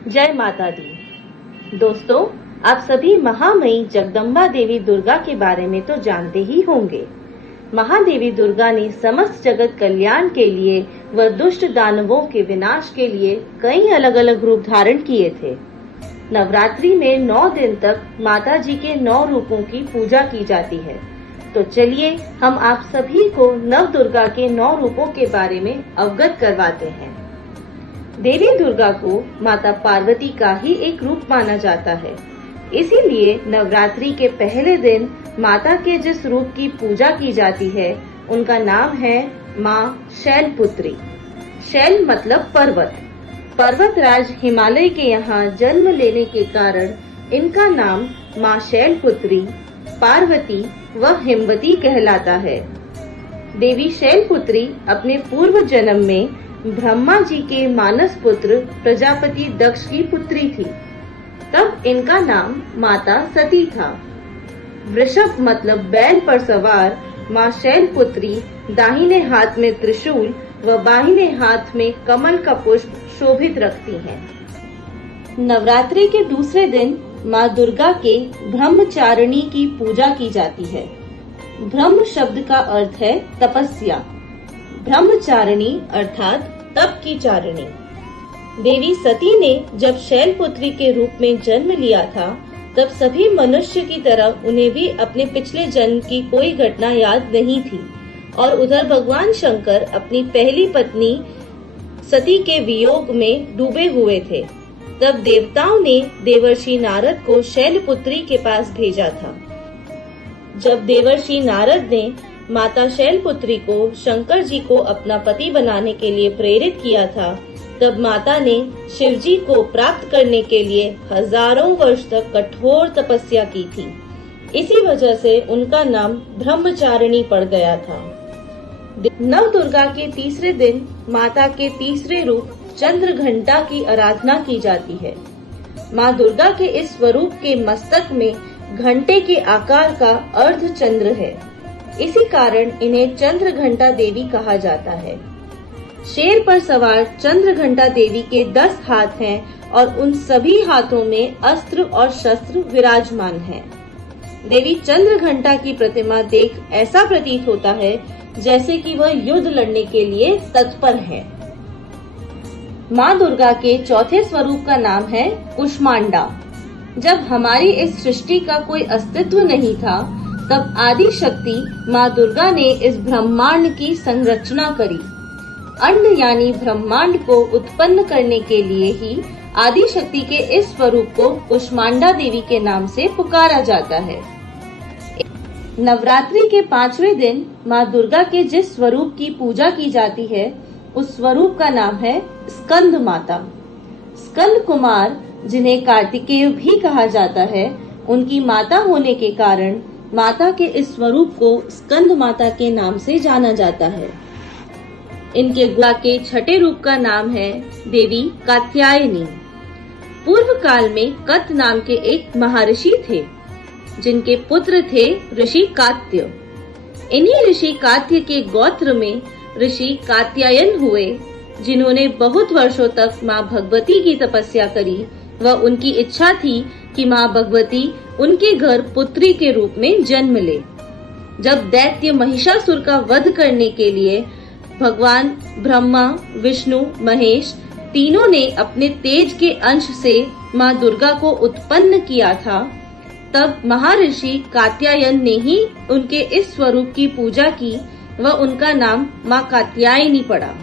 जय माता दी। दोस्तों, आप सभी महामयी जगदम्बा देवी दुर्गा के बारे में तो जानते ही होंगे। महादेवी दुर्गा ने समस्त जगत कल्याण के लिए व दुष्ट दानवों के विनाश के लिए कई अलग अलग रूप धारण किए थे। नवरात्रि में 9 दिन तक माता जी के 9 रूपों की पूजा की जाती है। तो चलिए हम आप सभी को नव दुर्गा के 9 रूपों के बारे में अवगत करवाते हैं। देवी दुर्गा को माता पार्वती का ही एक रूप माना जाता है। इसीलिए नवरात्रि के पहले दिन माता के जिस रूप की पूजा की जाती है उनका नाम है माँ शैलपुत्री। शैल मतलब पर्वत। पर्वतराज हिमालय के यहाँ जन्म लेने के कारण इनका नाम माँ शैलपुत्री, पार्वती व हिमवती कहलाता है। देवी शैलपुत्री अपने पूर्व जन्म में ब्रह्मा जी के मानस पुत्र प्रजापति दक्ष की पुत्री थी। तब इनका नाम माता सती था। वृषभ मतलब बैल पर सवार माँ शैलपुत्री दाहिने हाथ में त्रिशूल व बाहिने हाथ में कमल का पुष्प शोभित रखती हैं। नवरात्रि के दूसरे दिन माँ दुर्गा के ब्रह्मचारिणी की पूजा की जाती है। ब्रह्म शब्द का अर्थ है तपस्या। ब्रह्मचारिणी अर्थात तप की चारिणी। देवी सती ने जब शैलपुत्री के रूप में जन्म लिया था तब सभी मनुष्य की तरह उन्हें भी अपने पिछले जन्म की कोई घटना याद नहीं थी और उधर भगवान शंकर अपनी पहली पत्नी सती के वियोग में डूबे हुए थे। तब देवताओं ने देवर्षि नारद को शैलपुत्री के पास भेजा था। जब देवर्षि नारद ने माता शैलपुत्री को शंकर जी को अपना पति बनाने के लिए प्रेरित किया था, तब माता ने शिव जी को प्राप्त करने के लिए हजारों वर्ष तक कठोर तपस्या की थी। इसी वजह से उनका नाम ब्रह्मचारिणी पड़ गया था। नव दुर्गा के तीसरे दिन माता के तीसरे रूप चंद्र घंटा की आराधना की जाती है। माँ दुर्गा के इस स्वरूप के मस्तक में घंटे के आकार का अर्ध चंद्र है। इसी कारण इन्हें चंद्र घंटा देवी कहा जाता है। शेर पर सवार चंद्र घंटा देवी के 10 हाथ हैं और उन सभी हाथों में अस्त्र और शस्त्र विराजमान हैं। देवी चंद्र घंटा की प्रतिमा देख ऐसा प्रतीत होता है जैसे कि वह युद्ध लड़ने के लिए तत्पर है। माँ दुर्गा के चौथे स्वरूप का नाम है कुष्मांडा। जब हमारी इस सृष्टि का कोई अस्तित्व नहीं था तब आदि शक्ति माँ दुर्गा ने इस ब्रह्मांड की संरचना करी। अंड यानी ब्रह्मांड को उत्पन्न करने के लिए ही आदि शक्ति के इस स्वरूप को कुष्मांडा देवी के नाम से पुकारा जाता है। नवरात्रि के 5वें दिन माँ दुर्गा के जिस स्वरूप की पूजा की जाती है उस स्वरूप का नाम है स्कंद माता। स्कंद कुमार जिन्हें कार्तिकेय भी कहा जाता है, उनकी माता होने के कारण माता के इस स्वरूप को स्कंद माता के नाम से जाना जाता है। इनके गुआ के छठे रूप का नाम है देवी कात्यायनी। पूर्व काल में कत नाम के एक महर्षि थे जिनके पुत्र थे ऋषि कात्य। इन्हीं ऋषि कात्य के गोत्र में ऋषि कात्यायन हुए जिन्होंने बहुत वर्षों तक माँ भगवती की तपस्या करी व उनकी इच्छा थी कि माँ भगवती उनके घर पुत्री के रूप में जन्म ले। जब दैत्य महिषासुर का वध करने के लिए भगवान ब्रह्मा, विष्णु, महेश तीनों ने अपने तेज के अंश से माँ दुर्गा को उत्पन्न किया था, तब महर्षि कात्यायन ने ही उनके इस स्वरूप की पूजा की व उनका नाम माँ कात्यायनी पड़ा।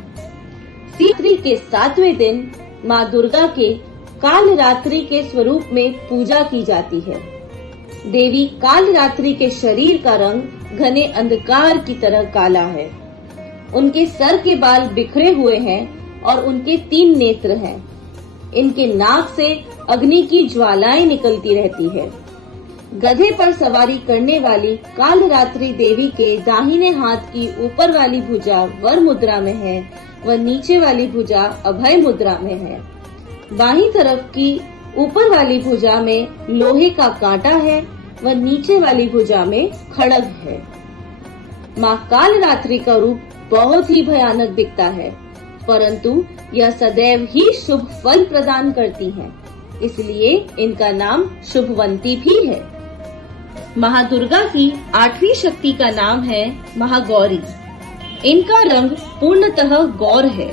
रात्रि के 7वें दिन माँ दुर्गा के काल रात्रि के स्वरूप में पूजा की जाती है। देवी काल रात्रि के शरीर का रंग घने अंधकार की तरह काला है। उनके सर के बाल बिखरे हुए हैं और उनके 3 नेत्र हैं। इनके नाक से अग्नि की ज्वालाएं निकलती रहती है। गधे पर सवारी करने वाली काल रात्रि देवी के दाहिने हाथ की ऊपर वाली भुजा वर मुद्रा में है व नीचे वाली भुजा अभय मुद्रा में है। बाहीं तरफ की ऊपर वाली भुजा में लोहे का कांटा है व नीचे वाली भुजा में खड़ग है। माँ काल रात्रि का रूप बहुत ही भयानक दिखता है। परंतु यह सदैव ही शुभ फल प्रदान करती हैं, इसलिए इनका नाम शुभवंती भी है। महादुर्गा की 8वीं शक्ति का नाम है महागौरी। इनका रंग पूर्णतः गौर है।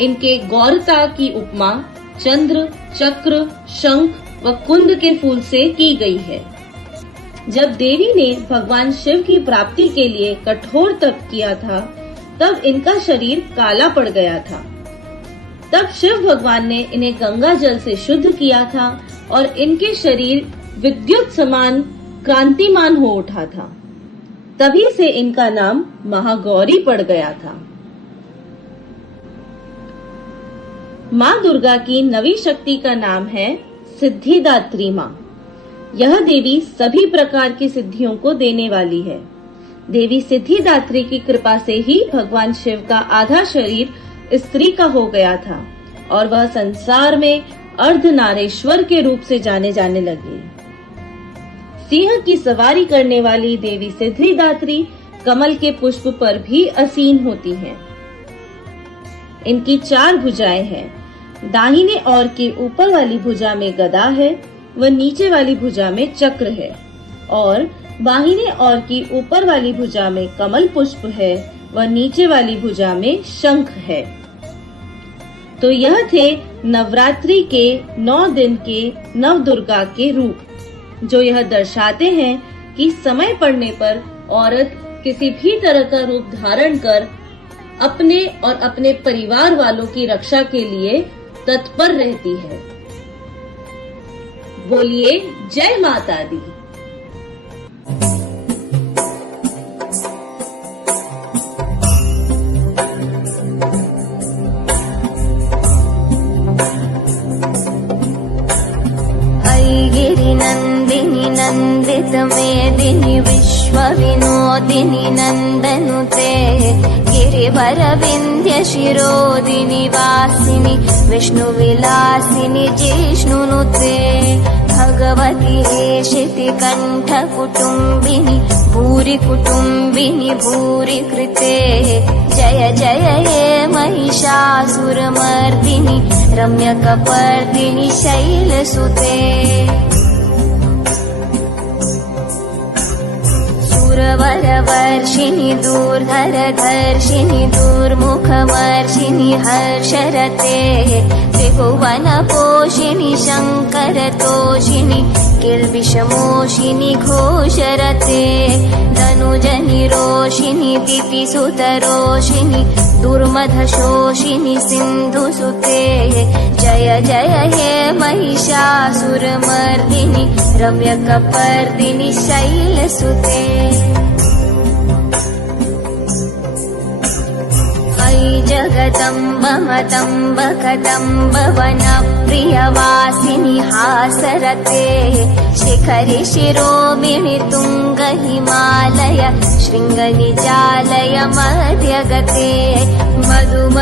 इनके गौरता की उपमा चंद्र, चक्र, शंख व कुंद के फूल से की गई है। जब देवी ने भगवान शिव की प्राप्ति के लिए कठोर तप किया था, तब इनका शरीर काला पड़ गया था। तब शिव भगवान ने इन्हें गंगा जल से शुद्ध किया था और इनके शरीर विद्युत समान कांतिमान हो उठा था। तभी से इनका नाम महागौरी पड़ गया था। माँ दुर्गा की 9वीं शक्ति का नाम है सिद्धिदात्री माँ। यह देवी सभी प्रकार की सिद्धियों को देने वाली है। देवी सिद्धिदात्री की कृपा से ही भगवान शिव का आधा शरीर स्त्री का हो गया था और वह संसार में अर्धनारेश्वर के रूप से जाने जाने लगी। सिंह की सवारी करने वाली देवी सिद्धिदात्री कमल के पुष्प पर भी आसीन होती हैं। इनकी 4 भुजाएं हैं। दाहिने ओर के ऊपर वाली भुजा में गदा है व नीचे वाली भुजा में चक्र है और बाहिने ओर की ऊपर वाली भुजा में कमल पुष्प है व नीचे वाली भुजा में शंख है। तो यह थे नवरात्रि के 9 दिन के नवदुर्गा के रूप, जो यह दर्शाते हैं कि समय पड़ने पर औरत किसी भी तरह का रूप धारण कर अपने और अपने परिवार वालों की रक्षा के लिए तत्पर रहती है। बोलिए जय माता दी। गिरिनन्दिनि नन्दित मेदिनि विश्वविनोदिनि नन्दनुते गिरिवरविन्द्य शिरोदिनि वासिनि विष्णुविलासिनि जिष्णुनुते भगवति हेशिति कण्ठ कुटुम्बिनि भूरि कुटुम्बिनि भूरि कृते जय जय हे महिषासुरमर्दिनि रम्यकपर्दिनि शैलसुते सुरवरवर्षिणि दूर्धरधर्षिणि दूर्मुखमर्षिणि हर्षरते त्रिभुवनपोषिणि शङ्करतोषिणि किल्बिषमोषिनि घोषरते धनुजनिरोषिनि दितिसुतरोषिनि दुर्मधशोषिनि सिन्धुसुते जय जय हे महिषासुरमर्दिनि रम्यकपर्दिनि शैलसुते जगदम्ब मदम्ब कदम्ब वनप्रियवासिनि हासरते शिखरि शिरोमिणि तुङ्ग हिमालय शृङ्गनिजालय मध्यगते मधुम